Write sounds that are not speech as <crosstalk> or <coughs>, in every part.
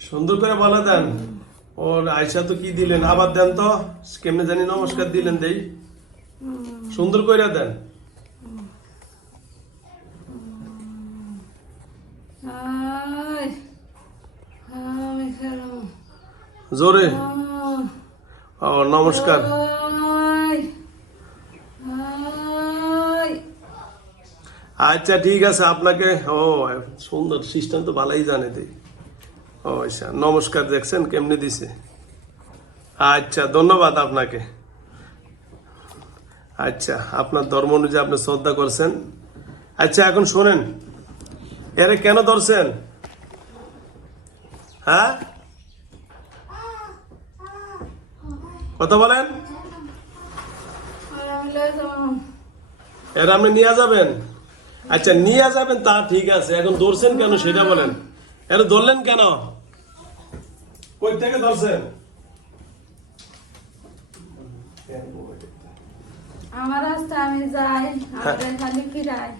সুন্দর করে বলে দেন। ওর আয়সা তো কি দিলেন? আবার দেন তো। কেমনে জানি নমস্কার দিলেন দেই। সুন্দর করে দেন। জোরে। ও নমস্কার। আচ্ছা ঠিক আছে। আপনাকে ও সুন্দর সিস্টেম তো ভালোই জানে দেই। ও আচ্ছা নমস্কার, দেখছেন? কেমনি দিছে? আচ্ছা ধন্যবাদ আপনাকে। আচ্ছা আপনার ধর্ম অনুযায়ী আপনি শ্রদ্ধা করছেন। আচ্ছা এখন শোনেন। এরে কেন ধরছেন? হ্যাঁ? কথা বলেন। এর আপনি নিয়ে যাবেন। আচ্ছা নিয়ে যাবেন, তা ঠিক আছে। এখন ধরছেন কেন সেটা বলেন। এরা ধরলেন কেন? কই থেকে ধরছেন আমার রাস্তা আমি যাই আমাদের খালি ফিরাই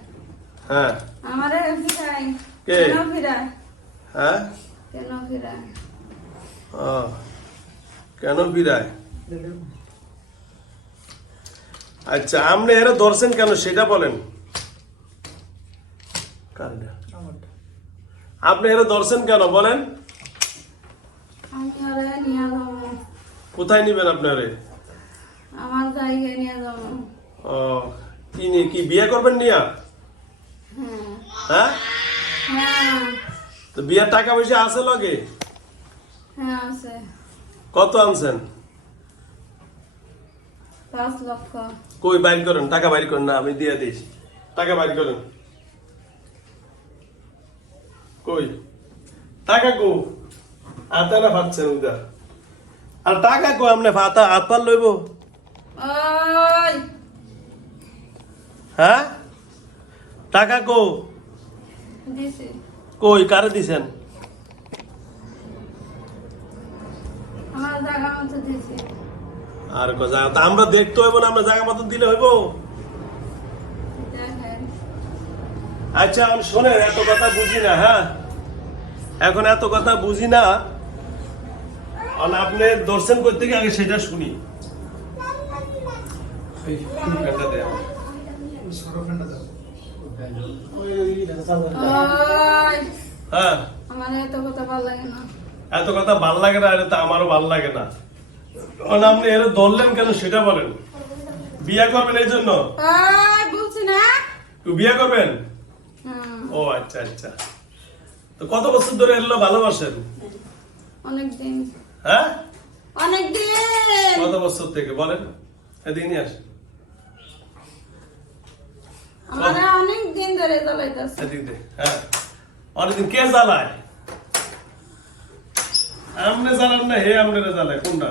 হ্যাঁ আমারে ফিরাই কে? কেন ফিরাই হ্যাঁ কেন ফিরাই ও কেন বিরায় আচ্ছা আপনি এরা ধরছেন কেন? সেটা বলেন। কারটা? আপনি এরা ধরছেন কেন? বলেন। কোথায় নিবেন আপনারে? আমার জায়গায় নিয়ে যাব। ও কি নিয়ে কি বিয়ে করবেন নিয়া? হ্যাঁ। হ্যাঁ? হ্যাঁ। তো বিয়ের টাকা পয়সা আছে লগে? হ্যাঁ আছে। কত আনছেন? পাঁচ লক্ষ। কই বাইর করেন টাকা বাইর করেন না আমি দিয়ে দিই। টাকা বাইর করেন। কই? টাকা কো আতা না উদা আর টাকা কো আমনে ফাতা আতার লইব? হ্যাঁ? টাকা কো? কই কারে দিছেন? আর কো তা আমরা দেখতে হইব না আমরা জায়গা মতো দিলে হইব? আচ্ছা আমি শোনেন এত কথা বুঝি না হ্যাঁ? এখন এত কথা বুঝি না আর আপনি দর্শন করতে গিয়ে আগে সেটা শুনি। হ্যাঁ। এত কথা ভালো লাগে না। এত কথা ভালো লাগে না এটা তো আমারও ভালো লাগে না। কারণ আপনি এর ধরলেন কেন সেটা বলেন। বিয়ে করবেন এই জন্য? বিয়ে করবেন? ও আচ্ছা আচ্ছা। তো কত বছর ধরে এলো ভালোবাসেন? অনেক দিন হ্যাঁ? অনেক দিন কত বছর থেকে? বলেন। এদিকে নিয়ে আসেন। আমার অনেক দিন ধরে জ্বালাইতেছে। এদিক দে হ্যাঁ। অনেকদিন কে জ্বালায়? আমনে জ্বালান না হে আমনে জ্বালায়। কোনটা?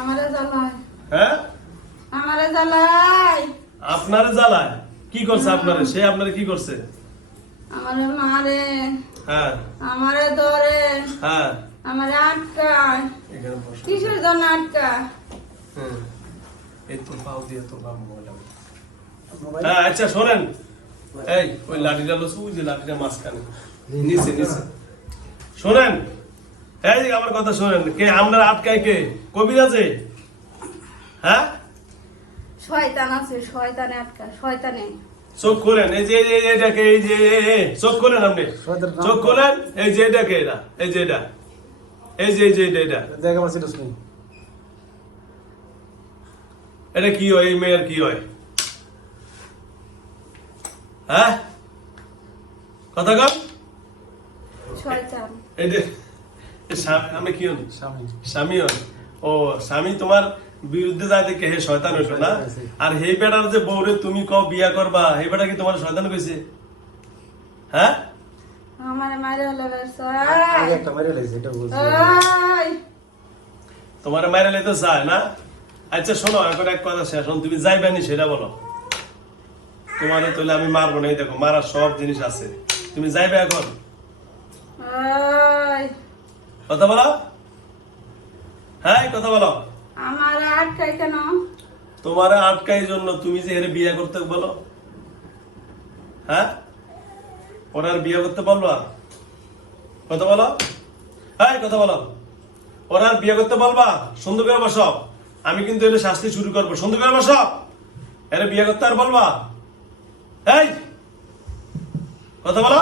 আমারে জ্বালায়। হ্যাঁ? আমারে জ্বালায়। আপনারে জ্বালায়। কি করছে আপনারে? সে আপনারে কি করছে? আমারে মারে। হ্যাঁ। আমারে ধরে। হ্যাঁ। আমারে আটকায় এখানে কিসের জন্য আটকায় হুম। এই তো পাও দিয়ে তো বাম হ্যাঁ আচ্ছা শোনেন। এই ওই লাঠিটা লসু ওই যে লাঠিটা মাঝখানে। নিচে নিচে শোনেন। এই আমার কথা শোনেন কে আমরা আটকায় কে? কবির আছে? হ্যাঁ? শয়তান আছে শয়তানে আটকায় শয়তানে। চোখ খোলেন এই যে এটাকে এই যে চোখ খোলেন আপনি। চোখ খোলেন এই যে এটাকে এটা এই যে এটা। এই যে এই যে এটা এটা জায়গা পাচ্ছি শুনি এটা কি হয়? এই মেয়ের কি হয়? হ্যাঁ? কথা কর শয়তান এই যে এ স্বামী আমি কি হন স্বামী। স্বামী হন ও স্বামী তোমার বিরুদ্ধে দেখে হে শয়তান হইতো না? আর হে বেটার যে বউরে তুমি কও বিয়া করবা হে বেটা কি তোমার শয়তান কইছে হ্যাঁ? আমারে মারে হলে আগে একটা মেরে লাগছে এটা বলছি তোমার মায়ের লাইতে চায় না। আচ্ছা শোনো এখন এক কথা শেষ। হন তুমি যাইবানি সেটা বলো। তোমার তাহলে আমি মারবো না। দেখো মারার সব জিনিস আছে। তুমি যাইবে এখন? কথা বলো। হ্যাঁ কথা বলো। আমারে আটকায় কেন? তোমার আটকাই জন্য তুমি যে এর বিয়ে করতে বলো। হ্যাঁ? ওরা আর বিয়ে করতে কথা বলো। কথা বলো। ওরা আর বিয়ে করতে বলবা সুন্দর করে বসো। আমি কিন্তু এলে শাস্তি শুরু করব। সুন্দর করে বসো। এরা বিয়ে করতে আর বলবা? এই! কথা বলো।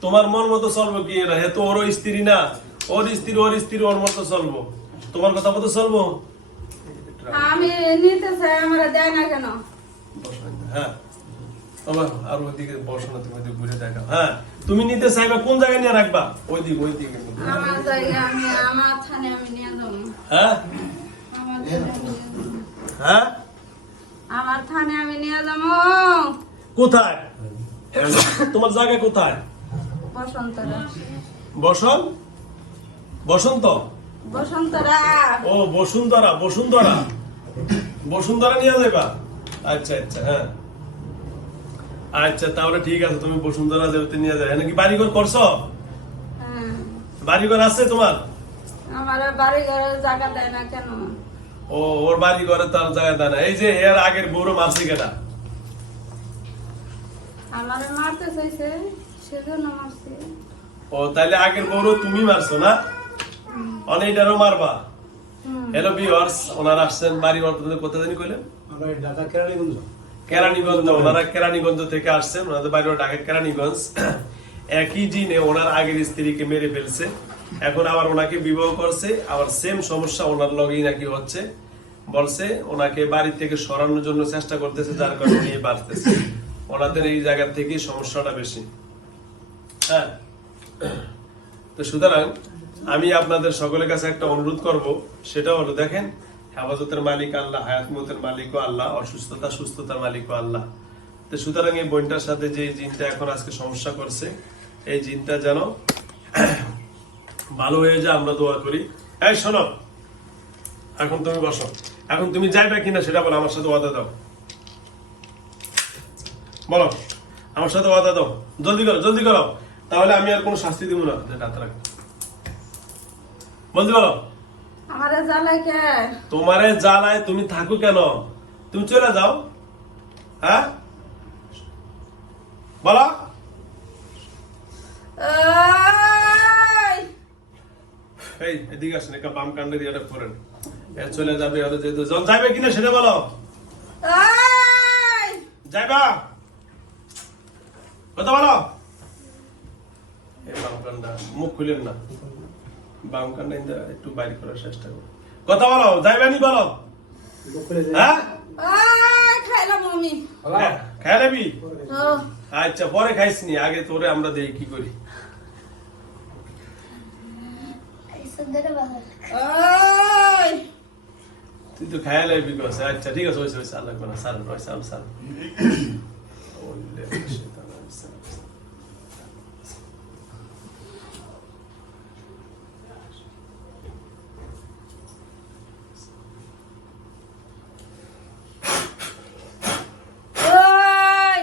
তোমার মন মতো চলবো কি এরা? হে তো ওর স্ত্রী না। ওর স্ত্রী ওর স্ত্রী ওর মতো চলবো। তোমার কথা মতো চলবো? আমি নিতে চাই আমার দেয় না কেন? হ্যাঁ? আবার আর ওইদিকে বসো না তুমি ওইদিকে ঘুরে দেখাও। হ্যাঁ? তুমি নিতে চাইবা কোন জায়গায় নিয়ে রাখবা? ওইদিকে ওইদিকে। আমার জায়গা আমি আমার থানে আমি নিয়ে যাব। হ্যাঁ। হ্যাঁ। আমার থানে আমি নিয়ে যাব। কোথায়? তোমার জায়গা কোথায়? বসন্তরা। বসন্ত? বসন্ত? বসন্তরা। ও বসুন্ধরা বসুন্ধরা। বসুন্ধরা নিয়ে যাবা আচ্ছা আচ্ছা হ্যাঁ। আচ্ছা তাহলে ঠিক আছে তুমি বসুন্ধরা যেতে নিয়ে যাবে নাকি বাড়িঘর করছ? হ্যাঁ। বাড়িঘর আছে তোমার? আমার জায়গা দেয় না কেন? ও ওর বাড়ি ঘরে তার জায়গা দেয় না। এই যে এর আগের বউরো মারছে কেটা আমার মারতে চাইছে সেজন্য মারছি। ও তাহলে আগের বউরো তুমি মারছো না? অনেকটারও মারবা। হ্যালো বিয়ার্স ওনারা আসছেন বাড়ি ঘর কোথায় জানি কইলেন? সরানোর জন্য চেষ্টা করতেছে, যার কারণে বাড়তেছে। ওনাদের এই জায়গা থেকে সমস্যাটা বেশি। হ্যাঁ। তো সুতরাং আমি আপনাদের সকলের কাছে একটা অনুরোধ করব, সেটা হলো দেখেন হেফাজতের মালিক আল্লাহ, হায়াতমতের মালিকও আল্লাহ, অসুস্থতা সুস্থতার মালিকও আল্লাহ। তো সুতরাং এই বইটার সাথে যে জিনটা এখন আজকে সমস্যা করছে, এই জিনটা যেন ভালো হয়ে যায়, আমরা দোয়া করি। এই শোনো, এখন তুমি বসো। এখন তুমি যাইবে কিনা সেটা বলো, আমার সাথে ওয়াদা দাও। বলো, আমার সাথে ওয়াদা দাও। জলদি করো জলদি করো। তাহলে আমি আর কোনো শাস্তি দিব না। রাত রাখ বলতে বলো আমার জ্বালাই কে? তোমারে জ্বালায় তুমি থাকো কেন? তুমি চলে যাও। হ্যাঁ? বলো। এই! এদিকে আসেন একটা বাম কাণ্ডের ইয়েটা করেন এ চলে যাবে হয়তো যেহেতু জল যাবে কিনা সেটা বলো! যাইবা। কথা বলো। এই বাম মুখ খুলেন না। বাম কান্ডা ইন্দা একটু বাইরে করার চেষ্টা করো। কথা বলো যাইবা নি বলো? হ্যাঁ? এই, খাইলাম হ্যাঁ, খেয়ে আচ্ছা পরে খাইস নি আগে তোরে আমরা দেই কি করি? তুই তো খায়া লাইবি কস আচ্ছা ঠিক আছে হইছে আল্লাহ কোনা সার রয় সাল সাল এই!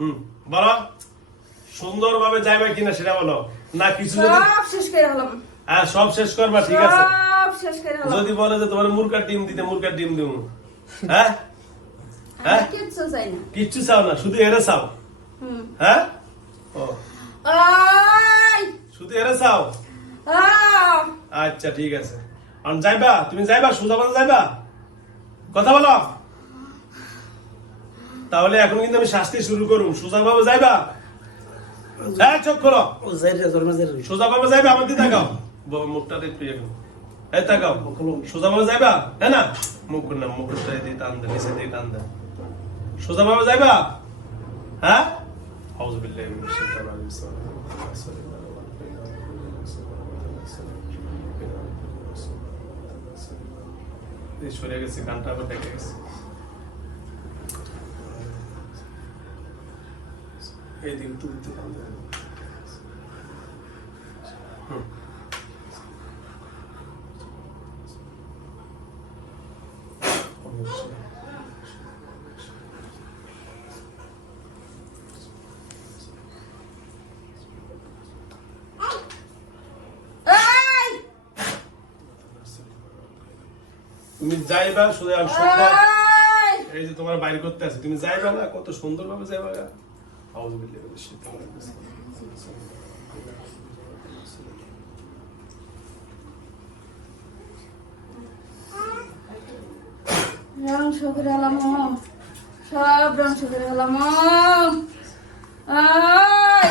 হুম। বলো সুন্দরভাবে যাইবে কিনা সেটা বলো। না কিছু সব শেষ করে হলাম। হ্যাঁ সব শেষ করবা ঠিক আছে। সব শেষ করে হলাম। যদি বলে যে তোমার মুরগার ডিম দিতে মুরগার ডিম দিব হ্যাঁ? হ্যাঁ? কিচ্ছু চাই না। কিচ্ছু চাও না শুধু এরে চাও। হ্যাঁ? ও। শুধু এরে চাও? আচ্ছা ঠিক আছে। আর যাইবা তুমি যাইবা সোজা যাইবা। কথা বলো। তাহলে এখন কিন্তু আমি শাস্তি শুরু করুম। সোজা ভাবে যাইবা? হ্যাঁ চোখ খোলো। যাইবা মুখটা করো। এই তাকাও। যাইবা? হ্যাঁ না? মুখ না মুখটা দিয়ে টান দে নিচে দিয়ে টান যাইবা? হ্যাঁ? গেছে, গানটা আবার দেখে গেছে। এই দিন তুলতে! তুমি যাইবা শুধু আর সুন্দর এই! এই যে তোমার বাইরে করতে আছে তুমি যাইবা না কত সুন্দর ভাবে যাইবা গা। আউযু বিল্লাহি মিনাশ শাইতানির রাজিম। ধ্বংস করে হলাম সব ধ্বংস করে হলাম আয়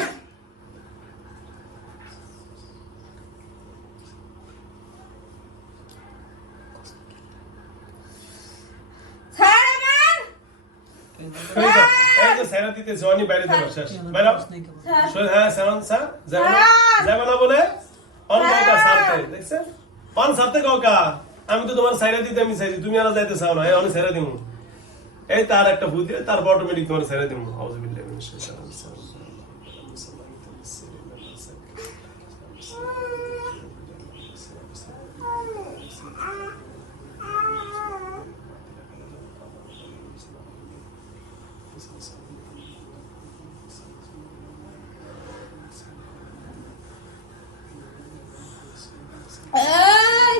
ছাড় আমার এই তো, এই তো সেরা দিতে জনি বাইরে যাব শেষ। হ্যাঁ স্যার যাবে না। যাবে না বলে অন কাউকা সারতে দেখছেন অন সারতে কাউকা? আমি তো তোমার সাইরা দিতে আমি চাইছি তুমি আর যাইতে চাও না এই অনেক সাইরা দিমু। এই তার একটা দিয়ে তারপর অটোমেটিক তোমার সাইরা মিনাশ শাইতানির রাজিম। এই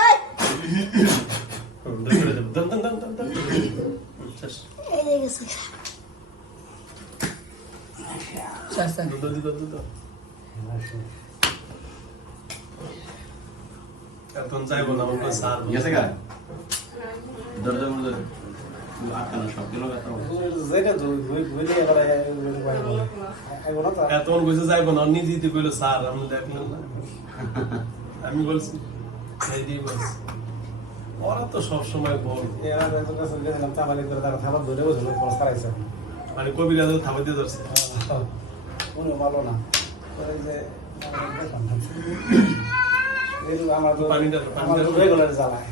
এই হুম, দম করে দেবো। দম, দম, দম, দম, দম। হুম, শেষ। দুধ, দুধ, দুধ, দুধ, দুধ। এখন যাইবো না আমাকে স্যার গেছে গা দরজা মধ্যে আটকানো সব কিলো কথা যেটা তো ঘুরে ঘুরে এবার আইব না তো এতক্ষণ কইছে যাইবো না কইলো স্যার আমি দেখলাম না? আমি বলছি ওরা তো সবসময় বল মানে কবিরা তো থাবা দিয়ে ধরছে। কোনো ভালো না। ওই যে এই আমার তো পানিটা দাও, আমার পানিটা দাও। রেগুলার জ্বালায়।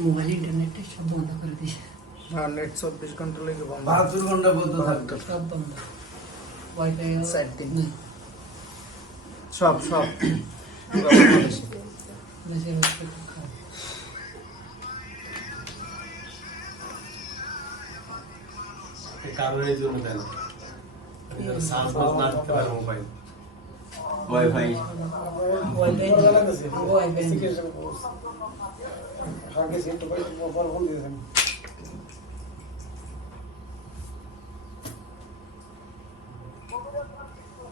মোবাইল ইন্টারনেটে সব বন্ধ করে দিয়েছে নেট চব্বিশ ঘণ্টা লেগে বন্ধ। বাহাত্তর ঘণ্টা বলতে থাকতো সব বন্ধ। ওয়াইফাই চার দিন। নেই। সব সব। <coughs> এই কারণে জন্য দেয় না। দিতে পারে মোবাইল ওয়াইফাই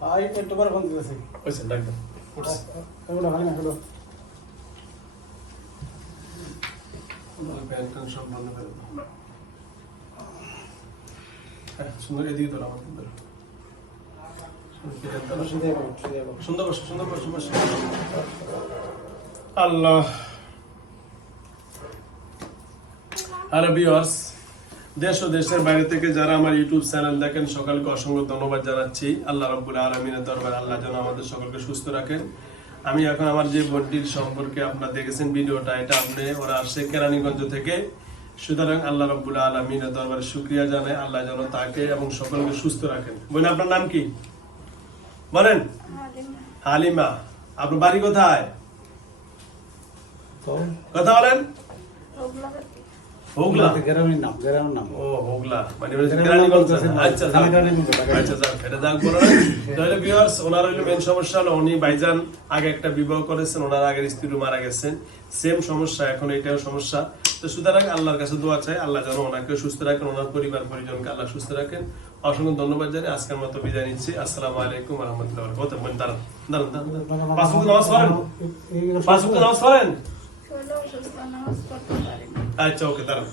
আই একটু পর দিয়েছে হয়েছে ডাক্তার না হলো সব বন্ধ করে দেশ ও দেশের বাইরে থেকে যারা আমার ইউটিউব চ্যানেল দেখেন, সকলকে অসংখ্য ধন্যবাদ জানাচ্ছি। আল্লাহ রব্বুল আলমিনের দরবার আল্লাহ যেন আমাদের সকলকে সুস্থ রাখেন। আমি এখন আমার যে বোনটির সম্পর্কে আপনারা দেখেছেন ভিডিওটা, এটা আপনি, ওরা আসছে কেরানীগঞ্জ থেকে। সুতরাং আল্লাহ রব্বুল আলমিনের দরবারে শুক্রিয়া জানাই আল্লাহ যেন তাকে এবং সকলকে সুস্থ রাখেন। বোন আপনার নাম কি? বলেন। হালিমা। আপনার বাড়ি কোথায়? কথা বলেন। হুগলা। গ্রামের নাম গ্রামের নাম। ও হুগলা। মানে গ্রামের কেরানীগঞ্জ নাম বলতেছেন। আচ্ছা যাক। আমি কেরানীগঞ্জ ঢাকা। আচ্ছা এটা যাক বলো তাহলে viewers, ওনার হইল main সমস্যা হলো উনি ভাইজান আগে একটা বিবাহ করেছেন ওনার আগের স্ত্রী মারা গেছেন। সেম সমস্যা এখন এটাও সমস্যা। তো সুতরাং আল্লাহর কাছে দোয়া চাই আল্লাহ যেন ওনাকে সুস্থ রাখেন ওনার পরিবার পরিজনকে আল্লাহ সুস্থ রাখেন। অসংখ্য ধন্যবাদ জানি আজকের মতো বিদায় নিচ্ছি। আসসালাম আলাইকুম রহমতুল্লাহ কত দাঁড়ান দাঁড়ান দাঁড়ান। দাঁড়ান। পাঁচ ওয়াক্ত নামাজ পড়েন? পাঁচ ওয়াক্ত নামাজ পড়েন? আচ্ছা ওকে দাঁড়ান।